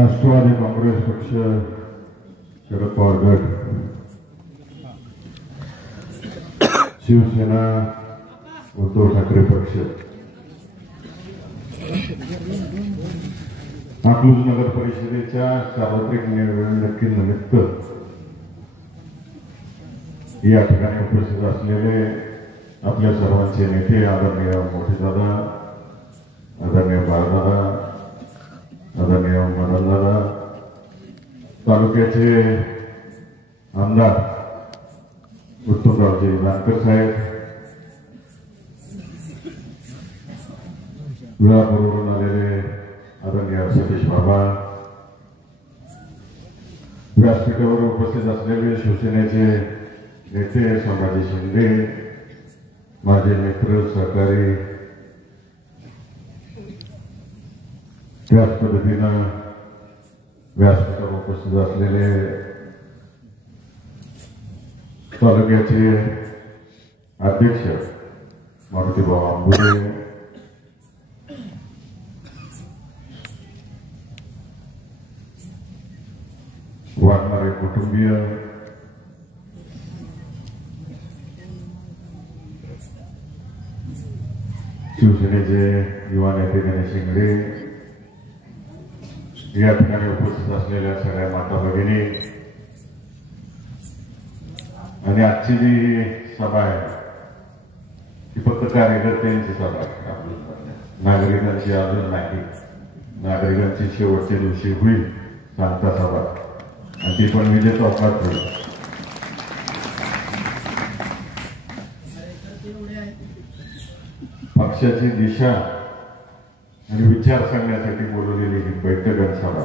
राष्ट्रवादी काँग्रेस पक्ष, शरद पवार गट, शिवसेना, उद्धव ठाकरे पक्ष, अकलूज नगर परिषदेच्या सार्वत्रिक निवडणुकीनिमित्त या ठिकाणी उपस्थित असलेले आपल्या सर्वांचे नेते आदरणीय मोठेदादा, आदरणीय बाळदादा, आदरणीय मदनदादा, तालुक्याचे आमदार उत्तमरावजी जानकर साहेब, वेळापूर्वरून आलेले आदरणीय सतीश बाबा, व्यासपीठावर उपस्थित असलेले शिवसेनेचे नेते संभाजी शिंदे, माझे मित्र सहकारी, त्याच पद्धतीनं व्यासपीठावर उपस्थित असलेले तालुक्याचे अध्यक्ष मारुतीभाऊ आंबुरे, वाटणारे कुटुंबीय, शिवसेनेचे युवा नेते गणेश शिंगडे, या ठिकाणी उपस्थित असलेल्या सगळ्या माता भगिनी आणि आजची जी सभा आहे ती फक्त कार्यकर्त्यांची सभा आहे, नागरिकांची अजून नाही. नागरिकांची शेवटच्या दिवशी होईल सांगता सभा आणि ती पण विजय चौकात होईल. पक्षाची दिशा आणि विचार सांगण्यासाठी बोलवलेली ही बैठक आणि सभा.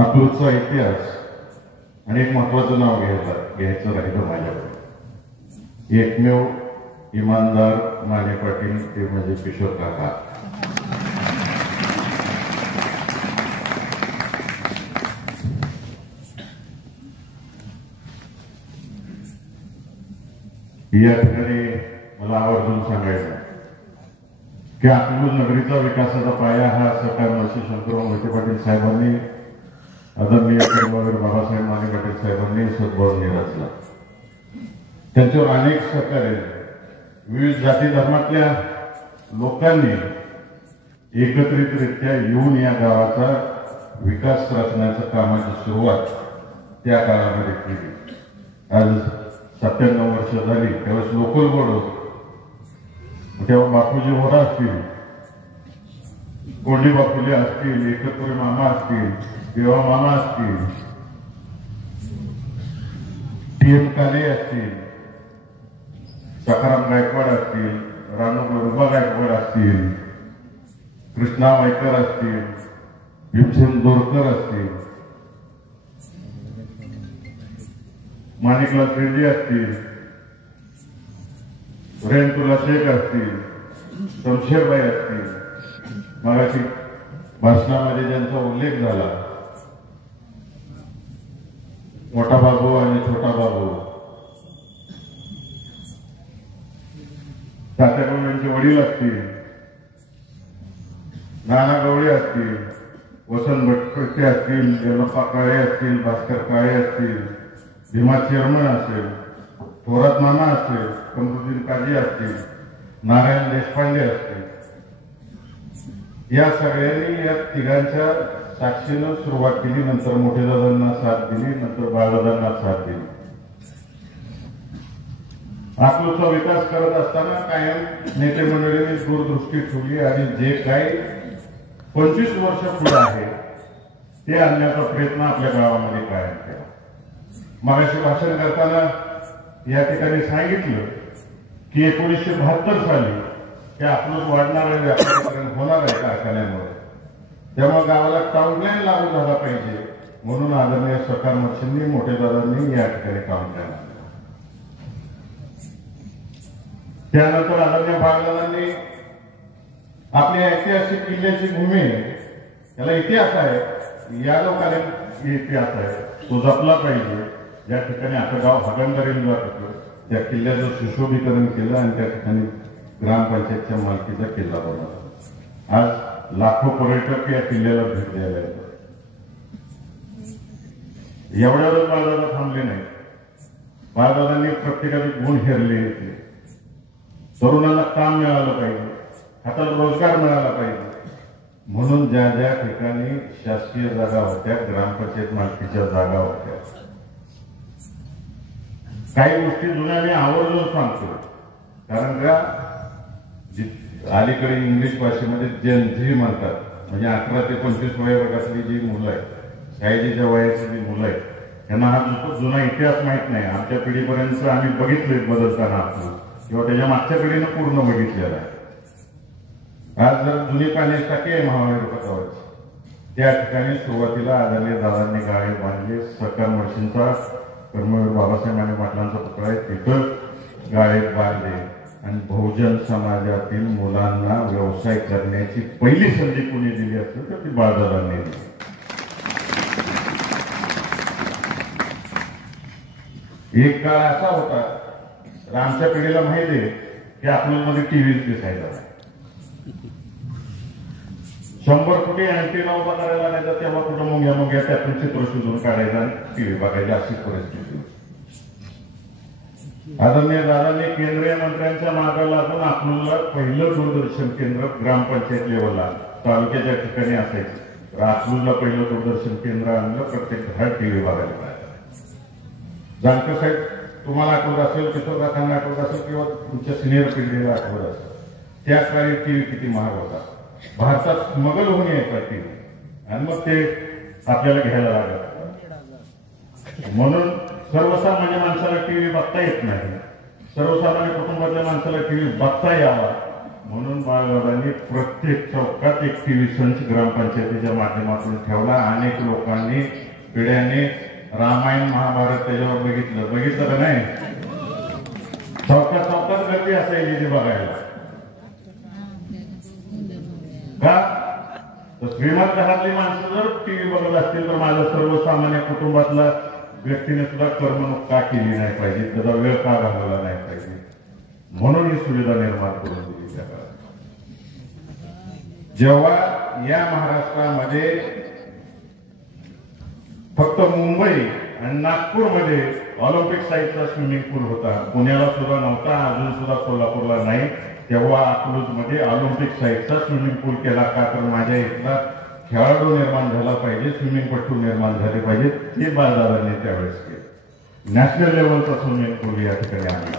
अकलूजचा इतिहास आणि एक महत्वाचं नाव घ्यायचं राहिलं माझ्याकडे. एकमेव इमानदार माने पाटील ते म्हणजे किशोर काका. या ठिकाणी मला आवर्जून सांगायचं की अकलूज नगरीचा विकासाचा पाया हा सरकार महर्षी शंकरराव मोहिते पाटील साहेबांनी, आदरणीय कर्मवीर बाबासाहेब माने पाटील साहेबांनी सद्भावने रचला. त्यांच्यावर अनेक सहकार्य, विविध जाती धर्मातल्या लोकांनी एकत्रितरित्या येऊन या गावाचा विकास रचण्याच्या कामाची सुरुवात त्या काळामध्ये केली. आज 97 वर्ष झाली. त्यावेळेस लोकल बोर्ड होतं. तेव्हा बापूजी मोरा असतील, कोंडी बापुले असतील, एकतपुरी मामा असतील, देवा मामा असतील, टी.एम. काले असतील, सखाराम गायकवाड असतील, राणू गायकवाड असतील, कृष्णा वायकर असतील, भीमसेन दोरकर असतील, माणिकलाल शिर्डी असतील, रेणतुला शेख असतील, शमशेरबाई असतील, मगाशी भाषणामध्ये ज्यांचा उल्लेख झाला मोठा बाबू आणि छोटा बाबू, तात्या गवळ्यांचे वडील असतील, नाना गवळे असतील, वसंत भटकळचे असतील, देवप्पा काळे असतील, भास्कर काळे असतील, भीमा चेअरमन असेल, थोरात मामा असेल, कमरुद्दीन काजी असतील, नारायण देशपांडे असतील, या सगळ्यांनी या तिघांच्या साक्षीनं सुरुवात केली. नंतर मोठेदादांना साथ दिली, नंतर बाळदादांना साथ दिली. अकलूजचा विकास करत असताना कायम नेते मंडळींनी दूरदृष्टी ठेवली आणि जे काही 25 वर्ष पुढे आहे ते आणण्याचा प्रयत्न आपल्या गावामध्ये कायम केला. मगाशी भाषण करताना या ठिकाणी सांगितलं की 1972 साली हे अकलूज वाढणार आहे, व्यापारीकरण होणार आहे कारखान्यामुळे. त्यामुळे गावाला टाउन प्लॅन लागू झाला पाहिजे म्हणून आदरणीय सरकार महर्षींनी, मोठेदादांनी या ठिकाणी टाउन प्लॅन आणला. त्यानंतर आदरणीय बाळदादांनी आपली ऐतिहासिक किल्ल्याची भूमी, याला इतिहास आहे, या लोकांना इतिहास आहे, तो जपला पाहिजे. ज्या ठिकाणी आता गाव हागणदारीला जात होतं त्या किल्ल्याचं सुशोभीकरण केलं आणि त्या ठिकाणी ग्रामपंचायतच्या मालकीचा किल्ला बनवला. आज लाखो पर्यटक या किल्ल्याला भेट द्यायला येतात. एवढ्यावरच बाळदादा थांबले नाही. बाळदादांनी प्रत्येकाचे गुण हेरले होते. तरुणांना काम मिळालं पाहिजे, हाताला रोजगार मिळाला पाहिजे म्हणून ज्या ज्या ठिकाणी शासकीय जागा होत्या, ग्रामपंचायत मालकीच्या जागा होत्या, काही गोष्टी जुन्या मी आवर्जून सांगतो. कारण का अलीकडे इंग्लिश भाषेमध्ये जेन झी म्हणतात, म्हणजे 18 ते 25 वयोगटातली जी मुलं आहेत, शाळेच्या वयाची जी मुलं आहेत, त्यांना हा जुना इतिहास माहित नाही. आमच्या पिढीपर्यंत आम्ही बघितले बदलताना आपण, किंवा त्याच्या मागच्या पिढीनं पूर्ण बघितलेला आहे. आज जर जुनी पाण्याची टाकी आहे महानगरपालिकेची, त्या ठिकाणी सुरुवातीला आदरणीय दादांनी गाळे बांधले. सहकार मशीनचा कर्मवीर बाबासाहेब माने पाटलांचा पुतळा आहे, तिथं गाळे बांधले आणि बहुजन समाजातील मुलांना व्यवसाय करण्याची पहिली संधी कोणी दिली असेल तर ती बाळदादांनी दिली. एक काळ असा होता, तर आमच्या पिढीला माहिती आहे की आपल्यामध्ये टीव्ही दिसायचा नाही. 100 फुटी अँटेना उभा करायला नाही तर तेव्हा कुठं मुंग्या त्यातून चित्र शोधून काढायचं आणि टीव्ही बघायची अशी परिस्थिती. आदरणीय दादांनी केंद्रीय मंत्र्यांच्या मागे लागून अकलूजला पहिलं दूरदर्शन केंद्र ग्रामपंचायत लेवलला तालुक्याच्या ठिकाणी असायचं, तर अकलूजला पहिलं दूरदर्शन केंद्र आणलं. प्रत्येक घरात टीव्ही बघायला पाहिजे. जानकर साहेब तुम्हाला आठवत असेल, किशोर काकांना आठवत असेल, किंवा तुमच्या सिनियर पिढीला आठवत असेल, त्या काळी टीव्ही किती महाग होता. भारतात स्मगल होऊन यायचा टीव्ही आणि मग ते आपल्याला घ्यायला लागत. म्हणून सर्वसामान्य माणसाला टीव्ही बघता येत नाही, सर्वसामान्य कुटुंबातल्या माणसाला टीव्ही बघता यावा म्हणून बाळदादांनी प्रत्येक चौकात एक टीव्ही संच ग्रामपंचायतीच्या माध्यमातून ठेवला. अनेक लोकांनी पिढ्याने रामायण महाभारत त्याच्यावर बघितलं का नाही? चौकात गर्दी असायची ती बघायला. का तर श्रीमंत घरातली माणसं जर टीव्ही बघत असतील तर माझ्या सर्वसामान्य कुटुंबातला व्यक्तीने सुद्धा करमणूक का केली नाही पाहिजे, त्याचा वेळ का घालवला नाही पाहिजे, म्हणून ही सुविधा निर्माण करून दिली त्या काळात. जेव्हा या महाराष्ट्रामध्ये फक्त मुंबई आणि नागपूरमध्ये ऑलिम्पिक साईजचा स्विमिंग पूल होता, पुण्याला सुद्धा नव्हता, अजून सुद्धा कोल्हापूरला नाही, तेव्हा अकलूजमध्ये ऑलिम्पिक साईजचा स्विमिंग पूल केला. का तर माझ्या इथला खेळाडू निर्माण झाला पाहिजे, स्विमिंगपटू निर्माण झाले पाहिजे, ते बाळदादांनी त्यावेळेस केलं. नॅशनल लेवलचा स्विमिंग पूल या ठिकाणी आणला.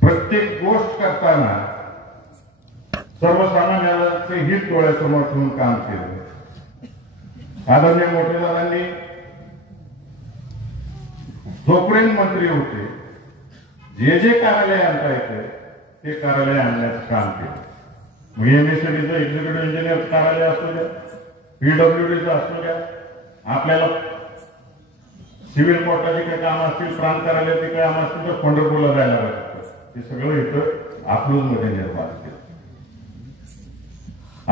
प्रत्येक गोष्ट करताना सर्वसामान्यांचे हित डोळ्यासमोर ठेवून काम केलं. आदरणीय मोठेदारांनी जोपर्यंत मंत्री होते, जे कार्यालय आणता येते ते कार्यालय आणण्याचं काम केलं. मग MSCBचं एक्झिक्युटिव्ह इंजिनियर कार्यालय असू द्या, PWDचं असू द्या, आपल्याला सिव्हिल कोर्टाचे काही काम असतील, प्रांत कार्यालयाचे काही काम असतील तर पंढरपूरला जायला लागतं. ते सगळं इथं अकलूजमध्ये निर्माण केलं.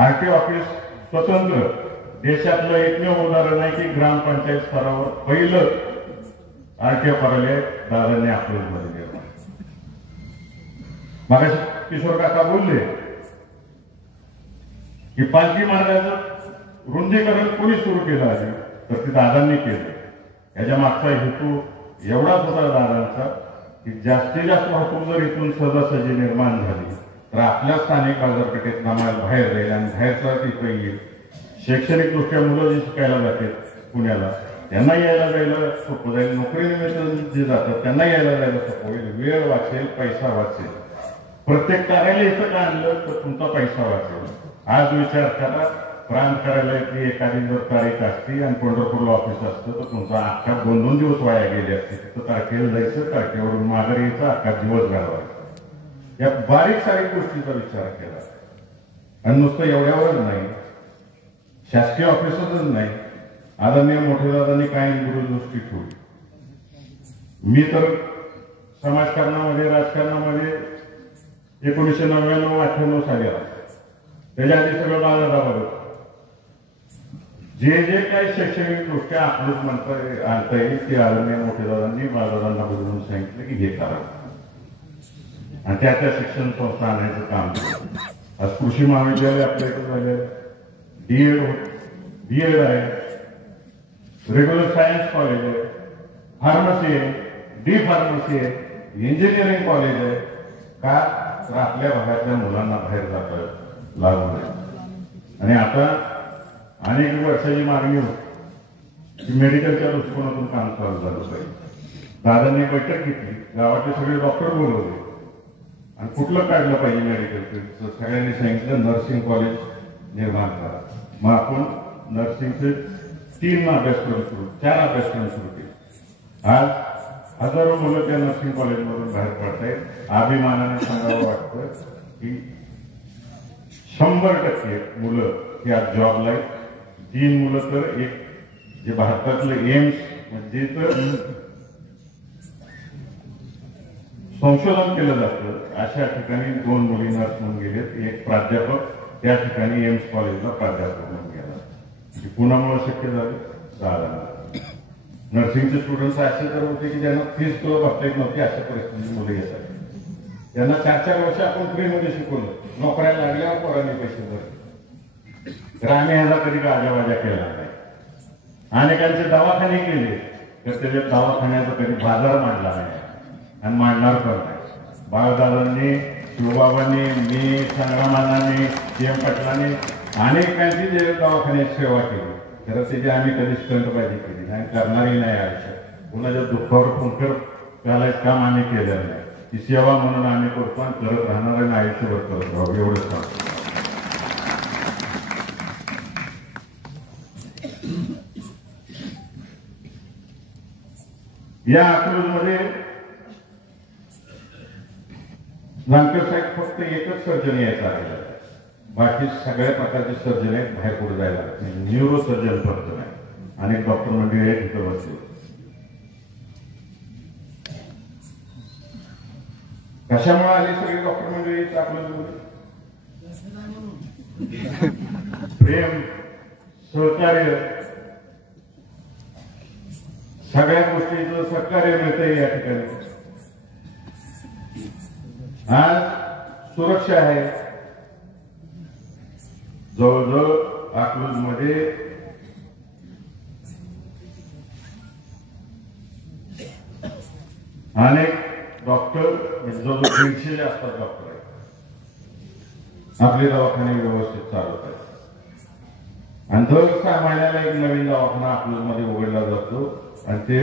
RTO ऑफिस स्वतंत्र, देशातलं एकमेव उदाहरण आहे की ग्रामपंचायत स्तरावर पहिलं RTO कार्यालय दादांनी अकलूजमध्ये निर्माण. मागाशी किशोर काका बोलले की पालखी मार्गाचं रुंदीकरण कोणी सुरू केलं आहे, तर ते दादांनी केलं. याच्या मागचा हेतू एवढाच होता दादांचा की जास्तीत जास्त वाहतूक जर इथून सहजासहजी निर्माण झाली तर आपल्या स्थानिक बाजारपेठेत आम्हाला बाहेर जाईल आणि बाहेरचा तिथे येईल. शैक्षणिक दृष्ट्या मुलं जे शिकायला जाते पुण्याला, त्यांना यायला जायला सोपं जाईल. नोकरीनिमित्त जे जातात त्यांना यायला जायला सोपं होईल, वेळ वाचेल, पैसा वाचेल. प्रत्येक कार्यालय इथं का आणलं तर तुमचा पैसा वाचेल. आज विचार करा, प्रांत कार्यालयातली एखादी जर तारीख असती आणि पंढरपूरला ऑफिस असतं तर तुमचा अख्खा 2-2 दिवस वाया गेले असते. तिथं तारखेला जायचं, तारखेवरून माघारी यायचं, अख्खा दिवस घालवायचा. या बारीक सारीक गोष्टीचा विचार केला आणि नुसतं एवढ्यावरच नाही, शासकीय ऑफिसच नाही, आदरणीय मोठेदादांनी कायम दूरदृष्टी ठेवली. मी तर समाजकारणामध्ये, राजकारणामध्ये 1999-98 साली आला. त्याच्या आधी सगळं बाळदादा. जे काही शैक्षणिक दृष्ट्या अकलूज म्हणता आणता येईल ते आदरणीय मोठेदादांनी बाळदादांना बोलवून सांगितलं की हे करा. आणि त्या शिक्षण संस्था आणायचं काम केलं. आज कृषी महाविद्यालय आपल्या इथे झालं, बीएड आहे, रेग्युलर सायन्स कॉलेज आहे, फार्मसी आहे, डी फार्मसी आहे, इंजिनिअरिंग कॉलेज आहे. का तर आपल्या भागातल्या मुलांना बाहेर जाता लागू नये. आणि आता अनेक वर्षाची मागणी होती की मेडिकलच्या दृष्टिकोनातून काम चालू झालं पाहिजे. दादांनी बैठक घेतली, गावातले सगळे डॉक्टर बोलवले आणि कुठलं काढलं पाहिजे मेडिकल. सगळ्यांनी सांगितलं नर्सिंग कॉलेज निर्माण करा. मग आपण नर्सिंगचे 3 अभ्यासक्रम सुरू, 4 अभ्यासक्रम सुरू केले. आज हजारो मुलं त्या नर्सिंग कॉलेजमधून बाहेर पडतायत. अभिमानाने सांगावं वाटतं की 100% मुलं ही आज जॉबला आहेत. 3 मुलं तर एक जे भारतातलं एम्स म्हणजे तर संशोधन केलं जातं अशा ठिकाणी 2 मुली नर्स म्हणून गेलेत. एक प्राध्यापक त्या ठिकाणी एम्स कॉलेजला प्राध्यापक म्हणून गेला. पुण्यामुळे शक्य झालं. दादा नर्सिंगचे स्टुडंट्स असे तर होते की ज्यांना फीस तो भरता येत नव्हती. अशा परिस्थितीत मुलं येतात. त्यांना 4-4 वर्ष आपण फ्रीमध्ये शिकवलं. नोकऱ्या लागल्यावर पोरांनी पैसे भरले. तर आम्ही ह्याचा कधी गाजावाजा केला नाही. अनेकांचे दवाखाने केले तर त्याच्या दवाखान्याचा कधी बाजार मांडला नाही आणि मांडणार पण नाही. बाळदादांनी, शिवबाबांनी, मी, संग्रामांनी, CM पाटलांनी अनेकांची जे दवाखान्यात सेवा केली. खरं त्याची आम्ही कधी स्टंटबाजी केली नाही, करणारही नाही आयुष्यात. कुणाच्या दुःखावर फुंकर घालायचं काम आम्ही केलेलं नाही. ती सेवा म्हणून आम्ही करतो आणि करत राहणार आणि आयुष्यभर करत राहू एवढंच सांगतो. या अकलूजमध्ये जानकर साहेब फक्त एकच सर्जन यायचा आहे. बाकी सगळ्या प्रकारचे सर्जन आहेत. बाहेर पुढे जायला न्यूरो सर्जन फक्त नाही. अनेक डॉक्टर मंडळी आहेत तिथं बसले. कशामुळे आली सगळी डॉक्टर मंडळी अकलूजमध्ये? प्रेम, सहकार्य, सगळ्या गोष्टीचं सहकार्य मिळतंय या ठिकाणी. आज सुरक्षा आहे. जवळजवळ अकलूजमध्ये अनेक डॉक्टर म्हणजे जवळजवळ 150 असतात डॉक्टर आहेत. आपले दवाखाने व्यवस्थित चालवत आहेत. आणि दर 6 महिन्याला एक नवीन दवाखाना अकलूजमध्ये उघडला जातो आणि ते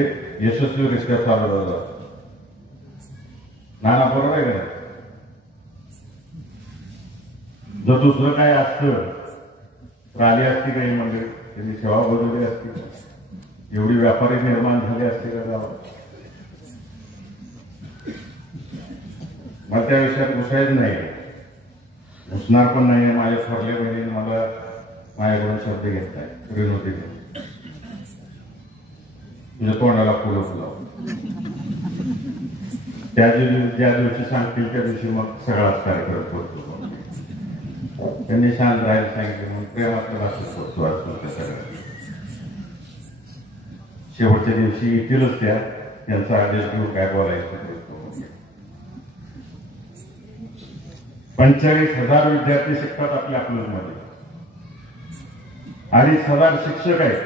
यशस्वीरित्या चालवलं जातं. नाना बरोबर आहे का? जर दुसरं काय असतं तर आली असती काही मंडळी, त्यांनी सेवा बदलली असती, एवढी व्यापारी निर्माण झाले असते का गावात? मला त्या विषयात घुसायचं नाही, घुसणार पण नाही. माझ्या ठरले बहिणीने मला माझ्याकडून शब्द घेतलाय, रेणुती तुझ्या तोंडाला फुलं फुलाव. ज्या दिवशी सांगतील त्या दिवशी मग सगळाच कार्यक्रम करतो. त्यांनी शांत राहायला सांगितलं म्हणून प्रेमातल्या भाषेत करतो असतो त्या सगळ्या. शेवटच्या दिवशी येतीलच त्या, त्यांचा आदेश घेऊन काय बोलायचं करतो. 45,000 विद्यार्थी शिकतात आपल्या अकलूजमध्ये. 2,500 शिक्षक आहेत.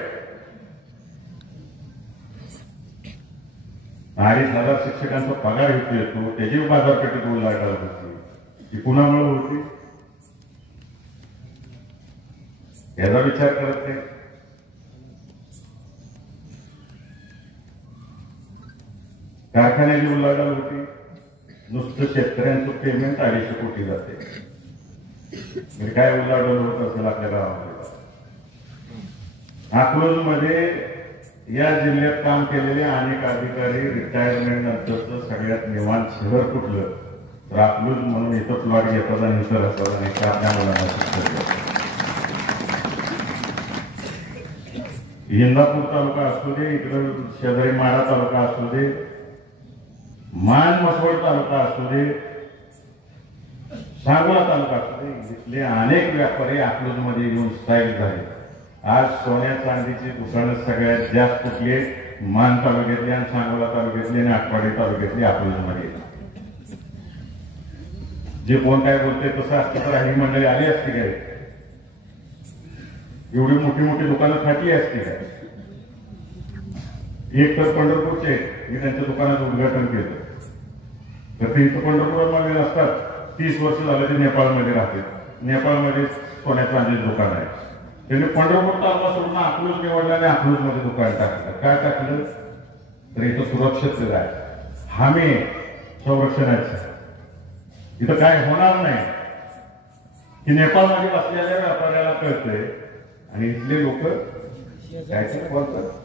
2,500 शिक्षकांचा पगार येतो, त्याची बाजारपेठेत उलाढाल होती. ती कुणामुळे होती याचा विचार करत नाही. कारखान्याची उलाढाल होती. नुसतं शेतकऱ्यांचं पेमेंट 250 कोटी जाते. म्हणजे काय उलाढाल होत असेल आपल्या गावामध्ये? अकलूजमध्ये या जिल्ह्यात काम केलेले अनेक अधिकारी रिटायरमेंट नंतरचं सगळ्यात निवांत शहर कुठलं तर अकलूज म्हणून इथं प्लॉट घेतात आणि इथं राहतात आणि आपल्या मुलांना शिक्षण देतात. इंदापूर तालुका असू दे, इकडं शेजारी माढा तालुका असू दे, मान मसवड तालुका असू दे, सांगोला तालुका असू दे, इथले अनेक व्यापारी अकलूजमध्ये येऊन स्थायिक झाले. आज सोन्या चांदीची दुकानं सगळ्यात जास्त कुठले मान तालुक्यातली आणि सांगोला तालुक्यातली आणि आटपाडी तालुक्यातली अकलूजमध्ये. जे कोण काय बोलते तसं असतं तर ही मंडळी आली असती काय? एवढी मोठी मोठी दुकानं थाटली असती काय? एक तर पंढरपूरचे मी त्यांच्या दुकानाचं उद्घाटन केलं तर ते इथं पंढरपुरामध्ये नसतात. 30 वर्ष झालं ते नेपाळमध्ये राहते. नेपाळमध्ये सोन्या चांदीचं दुकान आहे. त्यांनी पंढरपूर तालुका सोडून अकलूज निवडलं आणि अकलूजमध्ये दुकान टाकलं. काय टाकलं तर इथं सुरक्षित आहे, हमी संरक्षणाची. इथं काय होणार नाही की नेपाळमध्ये बसलेल्या व्यापाऱ्याला कळतंय आणि इथले लोक काय बोलतात.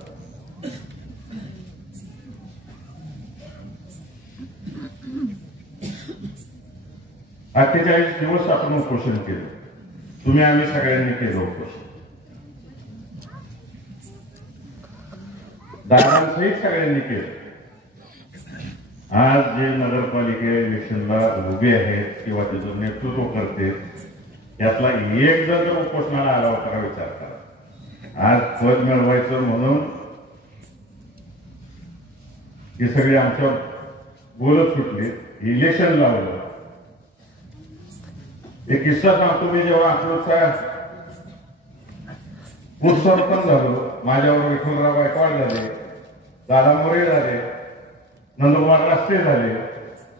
48 दिवस आपण उपोषण केलं. तुम्ही आम्ही सगळ्यांनी केलं उपोषण. दादांसहित सगळ्यांनी केलं. आज जे नगरपालिका इलेक्शनला उभे आहेत किंवा त्याचं नेतृत्व करते यातला एक जण जर उपोषणाला आला होता विचार करा. आज पद मिळवायचं म्हणून हे सगळे आमच्या बोलत सुटले, इलेक्शन लावलं. एक किस्सा सांगतो. मी जेव्हा अकलूजचा सरपंच झालो, माझ्यावर विठ्ठलराव गायकवाड झाले, दादा मोरे झाले, नंदकुमार रास्ते झाले.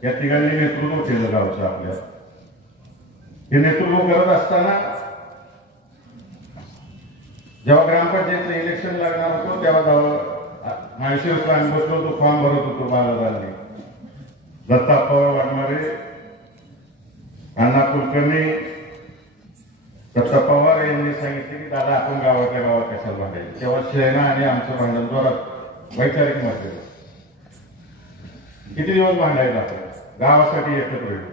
या तिघांनी नेतृत्व केलं गावचं आपल्या. हे नेतृत्व करत असताना जेव्हा ग्रामपंचायतचं इलेक्शन लागणार होतं तेव्हा माळशिरसला आम्ही बसलो होतो, फॉर्म भरत होतो. बालादांनी, दत्ता पवार वाघमारे, अण्णा कुलकर्णी, दत्ता पवार यांनी सांगितले की दादा आपण गावातल्या गावात कशाला भांडायचं. तेव्हा सेना आणि आमचं भांडण जोरात वैचारिक मत दिलं. किती दिवस भांडायचं आपण गावासाठी एकत्र येऊ.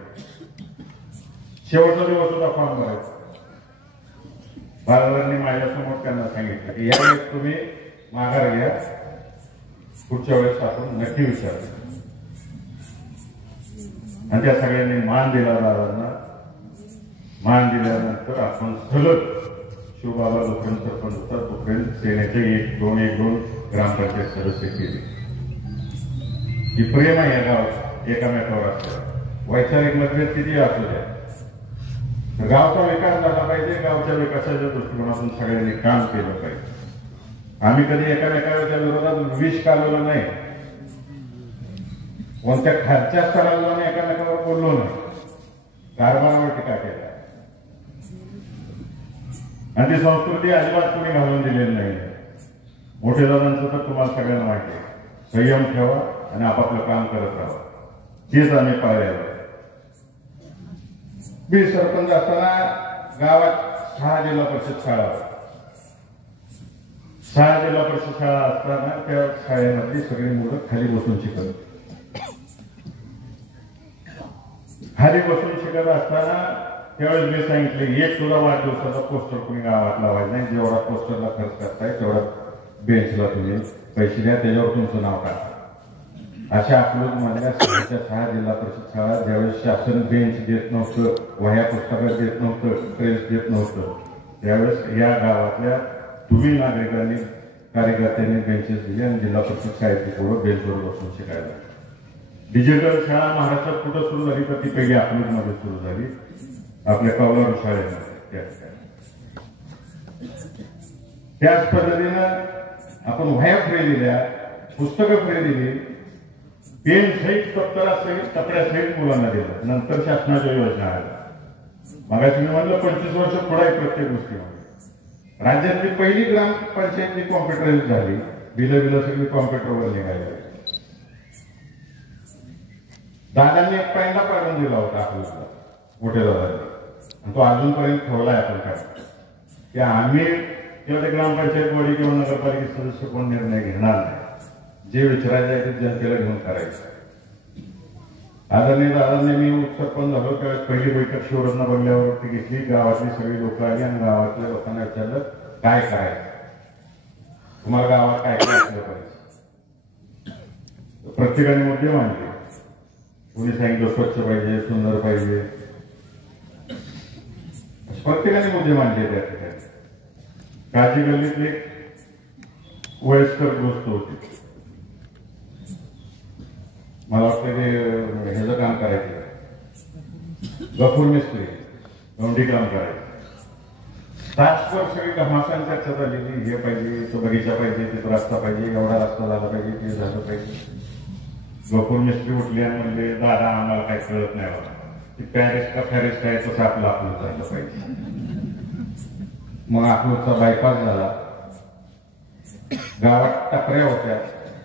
शेवटचा दिवस होता फॉर्म भरायचा. बालादांनी माझ्यासमोर त्यांना सांगितलं की यावेळेस तुम्ही माघार घ्या, पुढच्या वेळेस आपण नक्की विचारू. आणि त्या सगळ्यांनी मान दिला. दादांना मान दिल्यानंतर आपण सलग शिवबाबा जोपर्यंत सरपंच होता तोपर्यंत सेनेचे 1-2 ग्रामपंचायत सदस्य केले. ही प्रेम आहे या गावात एकामेकावर असतं. वैचारिक मतभेद किती असू द्या, गावचा विकास झाला पाहिजे. गावच्या विकासाच्या दृष्टिकोनातून सगळ्यांनी काम केलं पाहिजे. आम्ही कधी एकामेकाच्या विरोधात विष कालवलं नाही, कोणत्या खालच्या स्तराला एकामेकावर बोललो नाही, कारभारावर टीका केला. आणि ती संस्कृती अजिबात कोणी घालून दिलेली नाही. मोठे दादांचं तर तुम्हाला सगळ्यांना माहिती आहे. संयम ठेवा आणि आपापलं काम करत राहा. हेच आम्ही पाळलेलं. मी सरपंच असताना गावात 6 जिल्हा परिषद शाळा होत्या. 6 जिल्हा परिषद शाळा असताना त्या शाळेमधली सगळी मुलं खाली बसून शिकत. खाली बसून शिकत असताना त्यावेळेस मी सांगितले एक सुद्धा वाढदिवसाचा पोस्टर कोणी गावात लावायचं नाही. जेवढा पोस्टरला खर्च करताय तेवढा बेंचला तुम्ही पैसे द्या, त्याच्यावर तुमचं नाव टाका. अशा अकलूजमधल्या 6 जिल्हा परिषद शाळा ज्यावेळेस शासन बेंच देत नव्हतं, वह्या पुस्तकं देत नव्हतं, ड्रेस देत नव्हतं, त्यावेळेस या गावातल्या तुम्ही नागरिकांनी कार्यकर्त्यांनी बेंचेस दिले आणि जिल्हा परिषद शाळेतली पोरं बेंचवर बसून शिकायला. डिजिटल शाळा महाराष्ट्रात कुठं सुरू झाली तर ती पहिली अकलूजमध्ये सुरू झाली, आपल्या कौलारू शाळेमध्ये. त्याच पद्धतीनं आपण वह्या फ्री दिल्या, पुस्तकं फ्री दिली, पेन सहित दप्तरासहित कपड्यासहित मुलांना दिलं. नंतर शासनाच्या योजना आल्या. मगाशी मी म्हणलं 25 वर्ष पुढे आहे प्रत्येक गोष्टीमध्ये. राज्यातली पहिली ग्रामपंचायतली कॉम्प्युटराईज झाली. बिलं सगळी कॉम्प्युटरवर निघाली. दादांनी एक पहिला पाडून दिला होता आपल्याला, मोठ्या दादांनी, आणि तो अजूनपर्यंत ठेवलाय आपण काय की आम्ही किंवा ते ग्रामपंचायत बोर्डी किंवा नगरपालिका सदस्य कोण निर्णय घेणार नाही. जे विचारायचं आहे ते जनतेला घेऊन करायचं. आदरणीय दादांनी मी सरपंच झालो त्यावेळेस पहिली बैठक शिवरत्न बंगल्यावरती घेतली. गावातली सगळी लोक आली आणि गावातल्या लोकांना विचारलं काय करायचं, तुम्हाला गावात काय काय असलं पाहिजे. प्रत्येकाने मुद्दे मांडले. कोणी सांगितलं स्वच्छ पाहिजे, सुंदर पाहिजे, प्रत्येकाने मुद्दे मांडले. त्या ठिकाणी काजी गल्लीतले वयस्कर दोस्त होते. मला वाटतं की ह्याचं काम करायचं. गफूर मिस्त्री गौंडी काम करायचं. तासभर सगळी घमासान चर्चा झालेली, हे पाहिजे तो बगीचा पाहिजे, तिथं रस्ता पाहिजे, एवढा रस्ता झाला पाहिजे, ते झालं पाहिजे. गफूर मिस्त्री उठले आणि म्हणले दादा आम्हाला काही कळत नाही बाबा, ती पॅरिस का फॅरिस काय तसं आपलं झालं पाहिजे. मग अकलूजचा बायपास झाला, गावात टपऱ्या होत्या,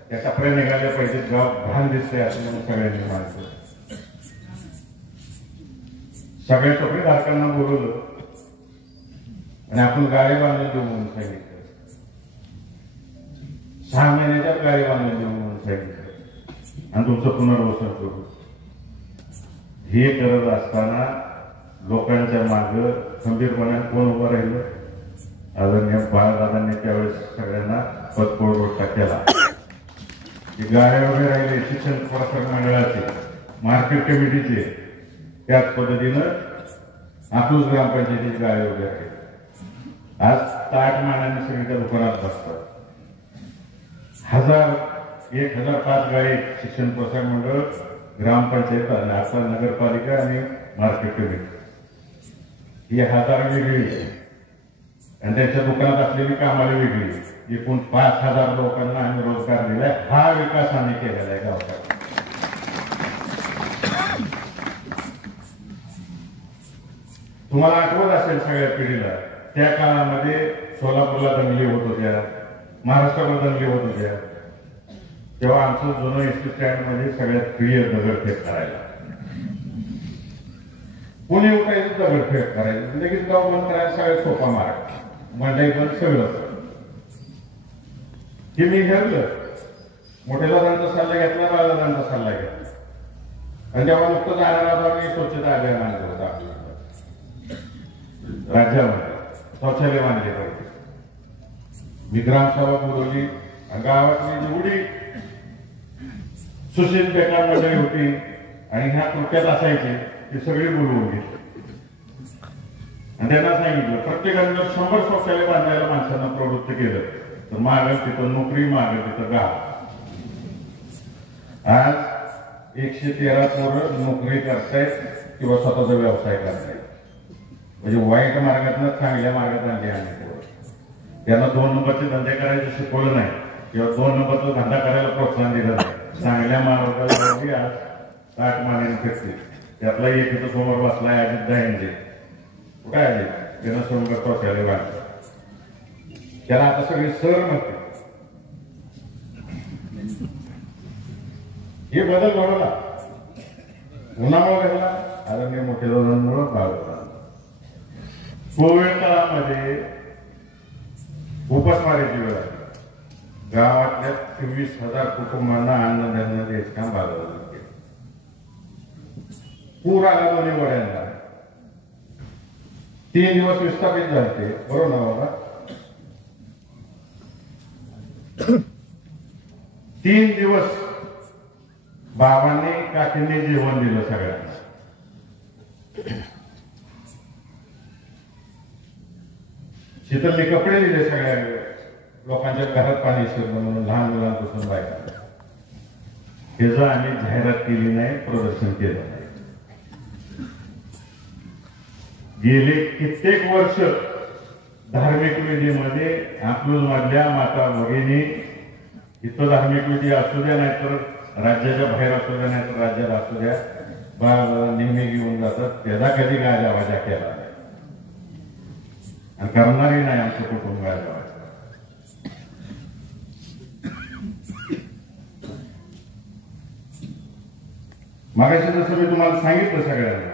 त्या टपऱ्या निघाल्या पाहिजेत, गाव घाण दिसते असं म्हणून सगळ्यांनी मानलं. सगळ्या टपरीधारकांना बोलवलं आणि आपण गाडी बांधून देऊ म्हणून सांगितलं. 6 महिन्याच्या गाडी बांधून देऊ म्हणून सांगितलं आणि तुमचं पुनर्वसन करू. हे करत असताना लोकांच्या मागे खंबीरपणे कोण उभं राहिलं? आदरणीय बाळदादांनी त्यावेळेस सगळ्यांना पदपुरवठा केला. गाड्या वगैरे राहिले शिक्षण प्रसारक मंडळाचे, मार्केट कमिटीचे, त्याच पद्धतीनं अकलूज ग्रामपंचायतीची गाड्या वगैरे आहेत. आज ताट मानाने सगळी त्या दुकानात बसतात. 1000-1005 गाडी शिक्षण प्रसारक मंडळ, ग्रामपंचायत, आता नगरपालिका आणि मार्केट कमिटी ही 1000 वेगळी आणि त्यांच्या दुकानात असलेली कामाला वेगळी. एकूण 5000 लोकांना आम्ही रोजगार दिलाय. हा विकास आम्ही केलेला आहे गावाचा. तुम्हाला आठवत असेल सगळ्या पिढीला, त्या काळामध्ये सोलापूरला दंगली होत होत्या, महाराष्ट्राला दंगली होत होत्या, तेव्हा आमचं जुनं एसटी स्टँड मध्ये सगळ्यात प्रिय दगडफेक करायला. पुणे उठायचं दगडफेक करायचं, लगेच गाव बंद करायला सगळ्यात सोपा मार्ग, मंडई बंद सगळं. हे मी घेतलं, मोठ्याला दंड सल्ला घेतला, बाळाला दंड सल्ला घेतला आणि जेव्हा नुकतं जाणारा मी स्वच्छता अभियान आणलं होतं आपल्या राज्यामध्ये, शौचालय बांधले पाहिजे. मी ग्रामसभा बोलवली आणि गावातली जेवढी सुशील बेकार मंडळी होती आणि ह्या कृत्यात असायची ती सगळी बोलवून घेतली आणि त्यांना सांगितलं प्रत्येकाने जर 100 शौचालय बांधायला माणसांना प्रवृत्त केलं तर मागं तिथं नोकरी, मागं तिथं गाव. आज 113 पोरं नोकरी करतायत किंवा स्वतःचा व्यवसाय करतायत. म्हणजे वाईट मार्गातनं चांगल्या मार्गात आणले आम्ही पोरं. त्यांना 2 नंबरचे धंदे करायचं शिकवलं नाही किंवा 2 नंबरचा धंदा करायला प्रोत्साहन दिलं नाही. चांगल्या मार्गाला आज ताट मानेने फिरते. त्यातला एक इथं समोर बसलाय अजित दायंजे. कुठं आहे त्यानं समोर शौचालय बांधलं. त्याला आता सगळे सर नसते. हे बदल घडवला उन्हामुळे घडला, आदरणीय मोठे दादांमुळे भागवला. कोविड काळामध्ये उपासमारीची वेळ आली. गावातल्या 23,000 कुटुंबांना अन्नधान्य द्यायचं काम भागवलं. पूर आला दोन्ही वड्यांना. 3 दिवस विस्थापित झाले, बरोबर ना बाबा? 3 दिवस बाबांनी काकींनी जेवण दिलं सगळ्यांना. शीतलने कपडे दिले सगळ्या लोकांच्या घरात पाणी शिरलं म्हणून लहान मुलांपासून बायका. त्याचं आम्ही जाहिरात केली नाही, प्रदर्शन केलं नाही. गेले कित्येक वर्ष धार्मिक विधीमध्ये अकलूज मधल्या माता भगिनी इथं धार्मिक विधी असू द्या, नाहीतर राज्याच्या बाहेर असू द्या, नाहीतर राज्यात असू द्या, बाळाला नेहमी घेऊन जातात. त्याचा कधी गाजावाजा केला नाही आणि करणारही नाही आमचं कुटुंब गाजावाजा. मागाशी जसं मी तुम्हाला सांगितलं सगळ्यांना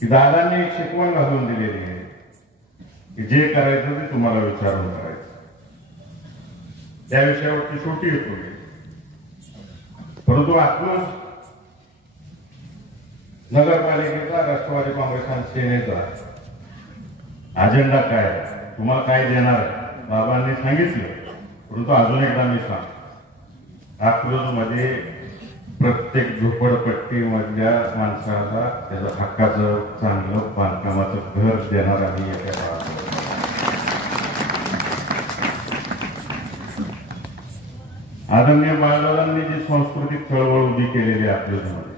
की दादांनी एक शिकवण घालून दिलेली आहे की जे करायचं ते तुम्हाला विचारून करायचं. त्या विषयावरती छोटी येतो. परंतु अकलूज नगरपालिकेचा राष्ट्रवादी काँग्रेस आणि सेनेचा अजेंडा काय, तुम्हाला काय देणार बाबांनी सांगितलं. परंतु अजून एकदा मी सांगतो, अकलूज मध्ये प्रत्येक झोपडपट्टी मधल्या माणसाला त्याचं हक्काचं चांगलं बांधकामाचं घर देणार आम्ही एका काळात. आदरणीय बाळादादांनी जी सांस्कृतिक चळवळ उभी केलेली आहे आपल्यामध्ये,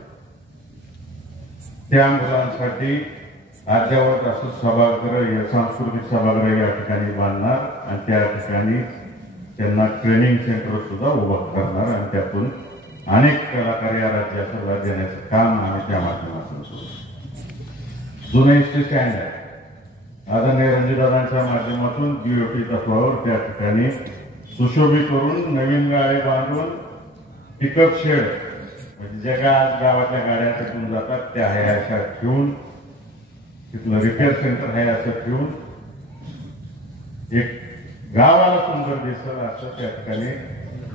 त्या मुलांसाठी अद्यावत असं सभागृह, सांस्कृतिक सभागृह या ठिकाणी बांधणार आणि त्या ठिकाणी त्यांना ट्रेनिंग सेंटर सुद्धा उभं करणार आणि त्यातून अनेक कलाकार या राज्याला देण्याचं काम आम्ही त्या माध्यमातून सुरू. जुनं एसटी स्टँड आहे, आदरणीय रणजितदादांच्या माध्यमातून बीओटी तत्वावर त्या ठिकाणी सुशोभित करून नवीन गाड्या बांधून पिकअप शेड, म्हणजे ज्या गावातल्या गाड्या तिथून जातात त्या आहे अशा ठेवून, तिथलं रिपेअर सेंटर आहे असं ठेवून एक गावाला सुंदर दिसल असं त्या ठिकाणी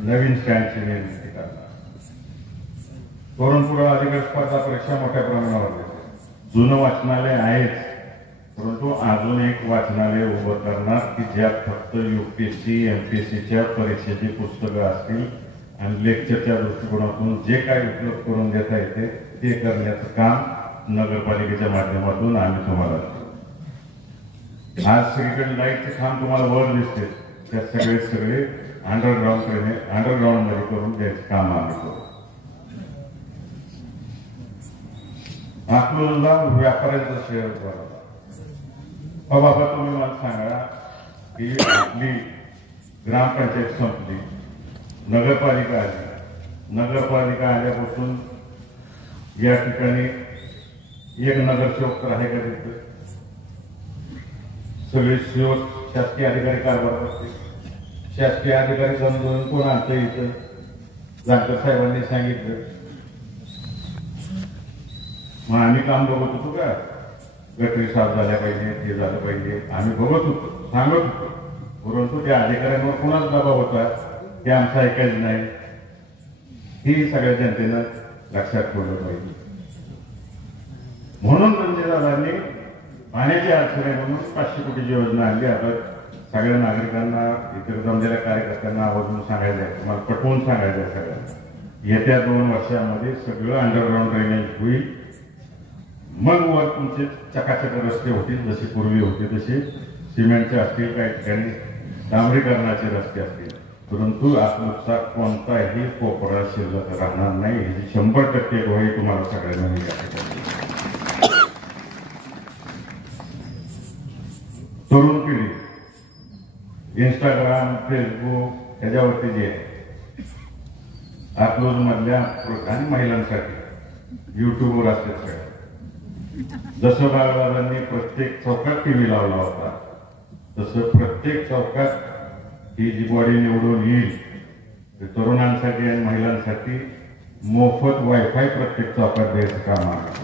नवीन स्टँडची निर्मिती करणार. तरुण पुढे अधिकार स्पर्धा परीक्षा मोठ्या प्रमाणावर देते. जुनं वाचनालय आहेच, परंतु अजून एक वाचनालय उभं करणार की ज्यात फक्त UPSC MPSCच्या परीक्षेची पुस्तकं असतील आणि लेक्चरच्या दृष्टिकोनातून जे काही उपलब्ध करून देता येते ते करण्याचं काम नगरपालिकेच्या माध्यमातून आम्ही तुम्हाला. आज सगळीकडे लाईटचे खांब तुम्हाला वर दिसते, त्या सगळे अंडरग्राऊंड मध्ये करून द्यायचं काम आम्ही करू. अकलूजला व्यापाऱ्यांचं शेअर बघा. बाबा तुम्ही मला सांगा की आपली ग्रामपंचायत संपली, नगरपालिका आली, नगरपालिका आल्यापासून या ठिकाणी एक नगरसेवक तर आहे का तिथे? सगळे शासकीय अधिकारी कारभार करते. शासकीय अधिकारी समजून कोण आणतं इथं? जानकर साहेबांनी सांगितलं, मग आम्ही काम बघत होतो का? गटरी साफ झाल्या पाहिजे, ते झालं पाहिजे, आम्ही बघत होतो, सांगत होतो, परंतु त्या अधिकाऱ्यांवर कोणाच दबाव होता ते आमचं ऐकायचं नाही. ही सगळ्या जनतेनं लक्षात ठेवलं पाहिजे. म्हणून रणजितदादांनी पाण्याची अडचण आहे म्हणून 500 कोटीची योजना आणली. आता सगळ्या नागरिकांना, इतर जमलेल्या कार्यकर्त्यांना आवर्जून सांगायचं आहे, तुम्हाला पटवून सांगायचं आहे सगळ्यांना, येत्या 2 वर्षामध्ये सगळं अंडरग्राऊंड ड्रेनेज होईल. मग वर तुमचे चकाचक रस्ते होतील, जसे पूर्वी होते तसे सिमेंटचे असतील, काही ठिकाणी डांबरीकरणाचे रस्ते असतील, परंतु आपला कोणताही कोपरा शिल्लक राहणार नाही. ही 100% ग्वाही तुम्हाला सगळ्यांना मी या ठिकाणी. तरुण पिढी इंस्टाग्राम, फेसबुक ह्याच्यावरती जे आहे अकलूज मधल्या आणि महिलांसाठी युट्यूबवर असते सगळं. जसं बाळादादांनी प्रत्येक चौकात टीव्ही लावला होता, तसं प्रत्येक चौकात ही जी बॉडी निवडून येईल तरुणांसाठी आणि महिलांसाठी मोफत वायफाय प्रत्येक चौकात द्यायचं काम आहे.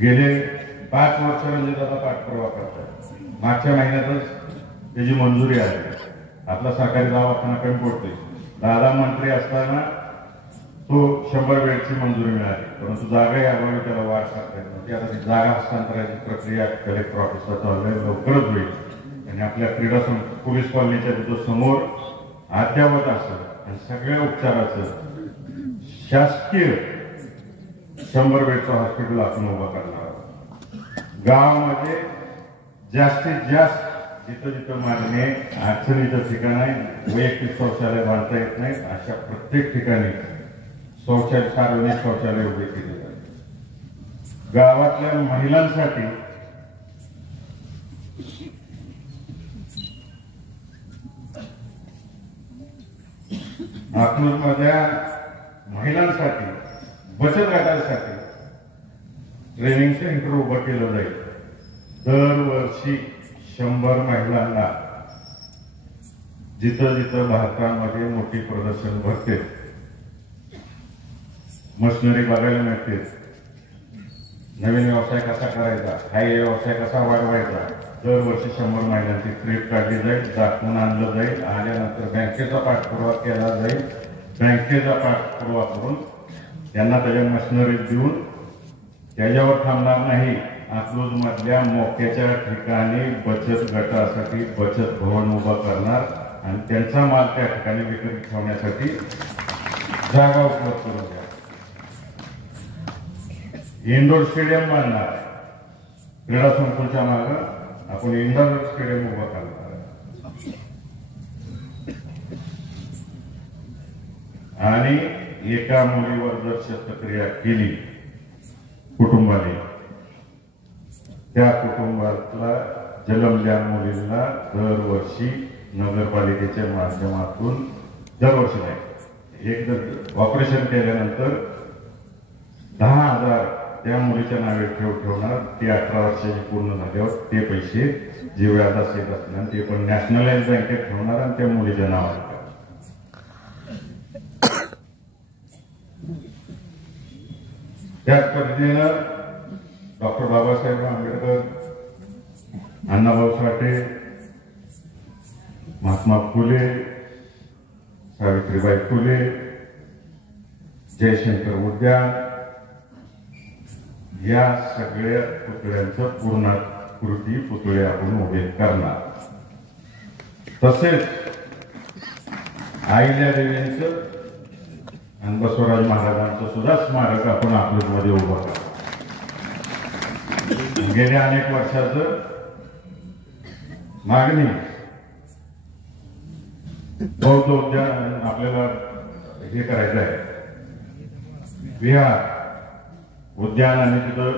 गेले 5 वर्ष रणजितदादा पाठपुरावा करतात. मागच्या महिन्यातच त्याची मंजुरी आली. आपला सरकारी दवाखाना कमी पडतोय. दादा मंत्री असताना तो 100 बेडची मंजुरी मिळाली, परंतु जागा यावेळी त्याला वाढ करता येत नव्हती. आता ती जागा हस्तांतराची प्रक्रिया कलेक्टर ऑफिसला चालू आहे, लवकरच होईल. आणि आपल्या क्रीडा पोलीस कॉलनीच्या तिथं समोर अद्यावत असेल आणि सगळ्या उपचाराचं शासकीय 100 बेडचं हॉस्पिटल आपण उभं करणार आहोत. गावामध्ये जास्तीत जास्त जिथं जिथं मागणी अडचणीचं ठिकाण आहे, वैयक्तिक शौचालय बांधता येत नाही, अशा प्रत्येक ठिकाणी शौचालय, सार्वजनिक शौचालय उभे केले जाते. गावातल्या महिलांसाठी अकलूजमधल्या महिलांसाठी बचत गटांसाठी ट्रेनिंग सेंटर उभं केलं जाईल. दरवर्षी 100 महिलांना जिथं जिथं भारतामध्ये मोठी प्रदर्शन भरते, मशिनरी बघायला मिळते, नवीन व्यवसाय कसा करायचा, हा व्यवसाय कसा वाढवायचा, दरवर्षी 100 महिलांची ट्रीप काढली जाईल, दाखवून आणलं जाईल. आल्यानंतर बँकेचा पाठपुरावा केला जाईल. बँकेचा पाठपुरावा करून त्यांना त्याच्या मशिनरी देऊन त्याच्यावर थांबणार नाही. अकलूज मधल्या मोक्याच्या ठिकाणी बचत गटासाठी बचत भवन उभं करणार आणि त्यांचा माल त्या ठिकाणी विक्री ठेवण्यासाठी जागा उपलब्ध करून द्या. इंडोर स्टेडियम बांधणार, क्रीडा संकुलच्या मागे आपण इंडोर स्टेडियम उभं करणार. एका मुलीवर जर शस्त्रक्रिया केली कुटुंबाने, त्या कुटुंबातला जन्मलेल्या मुलीला दरवर्षी नगरपालिकेच्या माध्यमातून, दरवर्षी नाही, एकदा ऑपरेशन केल्यानंतर 10,000 त्या मुलीच्या नावे ठेवणार. ती 18 वर्षाची पूर्ण झाल्यावर ते पैसे जे व्याजास येत असणार ते पण नॅशनलाइज बँकेत ठेवणार आणि त्या मुलीच्या नावाने. त्याच पद्धतीनं डॉक्टर बाबासाहेब आंबेडकर, अण्णाभाऊ साठे, महात्मा फुले, सावित्रीबाई फुले, जयशंकर उद्यान या सगळ्या पुतळ्यांचं पूर्णाकृती पुतळे आपण उभे करणार. तसेच अहिल्यादेवींचं आणि बसवराज महाराजांचं सुद्धा स्मारक आपण अकलूजमध्ये उभं करणार. गेल्या अनेक वर्षाचं मागणी बौद्ध उद्यान आपल्याला हे करायचं आहे, विहार उद्यान, आणि तिथं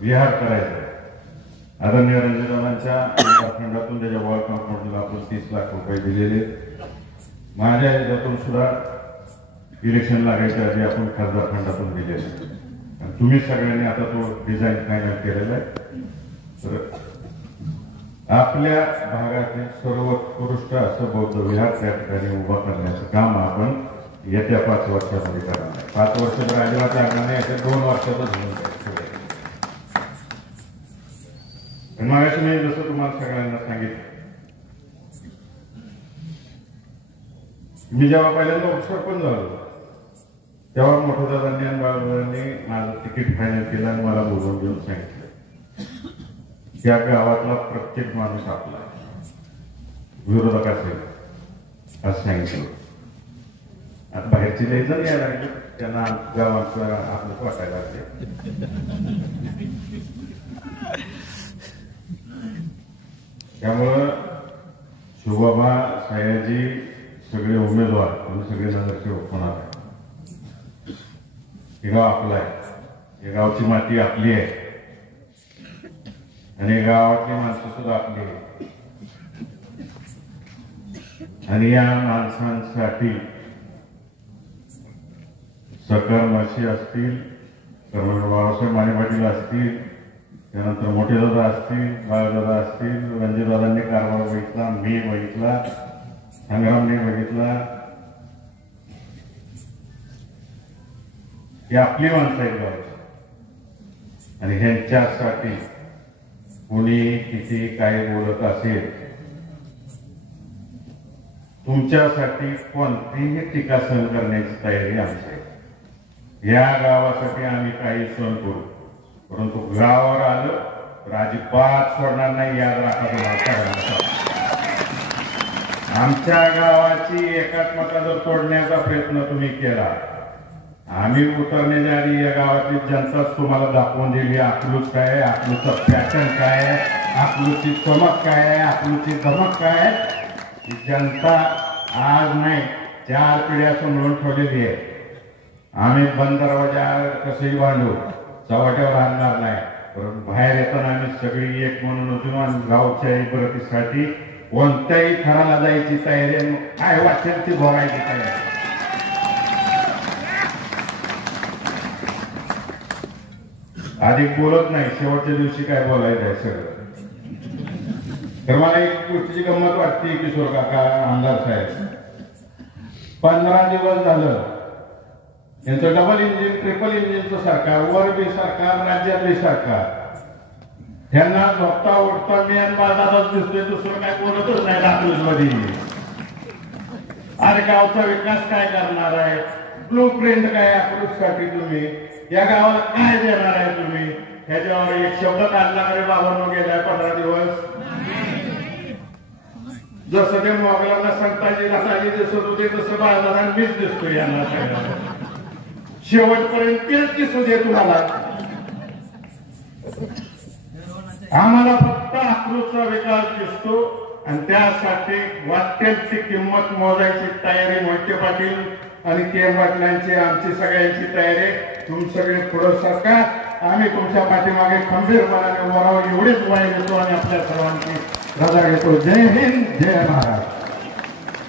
विहार करायचं आहे. आदरणीय रणजितदादांच्या उत्तराखंडातून त्याच्या वॉल कंपाऊंडला आपण 30 लाख रुपये दिलेले. माझ्या ह्याच्यातून सुद्धा इलेक्शन लागायच्या आधी आपण खासदार फंडातून दिलेले. तुम्ही सगळ्यांनी आता तो डिझाईन फायनल केलेला आहे. तर आपल्या भागातील सर्वोत्कृष्ट असं बौद्ध विहार त्या ठिकाणी उभा करण्याचं काम आपण येत्या 5 वर्षामध्ये करणार आहे. 5 वर्ष तर अजिबात लागणार नाही, येत्या 2 वर्षातच होऊन जाईल. मगाशी मी जसं तुम्हाला सगळ्यांना सांगितलं, मी जेव्हा पहिल्यांदा उपसरपंच झालो तेव्हा मोठोदादांनी आणि बाळादादांनी माझं तिकीट फायनल केलं आणि मला बोलवून घेऊन सांगितलं, त्या गावातला प्रत्येक माणूस आपला विरोधक असेल असं सांगितलं. आता बाहेरची लई जण यायला लागली, त्यांना गावाचं आपलं वाटायला लागले. त्यामुळं शिवबाबा, सयाजी, सगळे उमेदवार आणि सगळे नगरसेवक होणार आहे. हे गाव आपलं आहे, हे गावची माती आपली आहे आणि गावातली माणसं सुद्धा आपली आहे. आणि या माणसांसाठी सकर्मशी असतील, बाळासाहेब माने पाटील असतील, त्यानंतर मोठेदादा असतील, बाळदादा असतील, रणजितदादांनी कारभार बघितला, मी बघितला, संग्रामने बघितला. ही आपली माणसं आहेत गावाची. आणि ह्यांच्यासाठी कोणी किती काय बोलत असेल, तुमच्यासाठी कोणतीही टीका सहन करण्याची तयारी आमची आहे. या गावासाठी आम्ही काही सहन करू, परंतु गावावर आलं तर अजिबात सोडणार नाही. याद राखा तुम्हाला. आमच्या गावाची एकात्मता जर तोडण्याचा प्रयत्न तुम्ही केला, आम्ही उतरण्याच्या आधी या गावातली जनताच तुम्हाला दाखवून दिली अकलूज काय आहे, अकलूजचं पॅटर्न काय आहे, अकलूजची चमक काय आहे, अकलूजची धमक काय आहे. ही जनता आज नाही 4 पिढ्या समोरून ठेवलेली आहे. आम्ही बंद दरवाजा कसंही बांधू, चव्हाट्यावर आणणार नाही, परंतु बाहेर येताना आम्ही सगळी एक म्हणून होतो आणि गावच्या इमारतीसाठी कोणत्याही थराला जायची तयारी, काय वाटेल ती बोलायची तयारी. अधिक बोलत नाही, शेवटच्या दिवशी काय बोलायचं आहे सगळं. तर मला एक गोष्टीची गंमत वाटते, किशोर काका, आमदार साहेब, 15 दिवस झालं यांचं डबल इंजिन, ट्रिपल इंजिनचं सरकार, वर बी सरकार, राज्यातली सरकार, त्यांना झोपता उठता मी आणि बाजारात दिसतोय, दुसरं काय बोलतच नाही अकलूजमध्ये. अरे गावचा विकास काय करणार आहे, ब्लू प्रिंट काय अकलूजसाठी, तुम्ही या गावाला काय देणार आहे, तुम्ही ह्याच्यावर एक शब्द काढला तरी बाबांनो गेलाय 15 दिवस. जसं ते मोगलांना संताजी रसाजी दिसत होते तसं बाजारात मीच दिसतोय यांना सगळ्यांना. शेवटपर्यंत तेच दिसू दे तुम्हाला. आम्हाला फक्त अकलूजचा विकास दिसतो, आणि त्यासाठी वाटेल ती किंमत मोजायची तयारी मोहिते पाटील आणि के पाटलांची आमची सगळ्यांची तयारी. तुम्ही सगळे पुढं सरका, आम्ही तुमच्या पाठीमागे खंबीरपणाने उभं राहू एवढीच वाई देतो आणि आपल्या सर्वांची रजा घेतो. जय हिंद, जय महाराष्ट्र.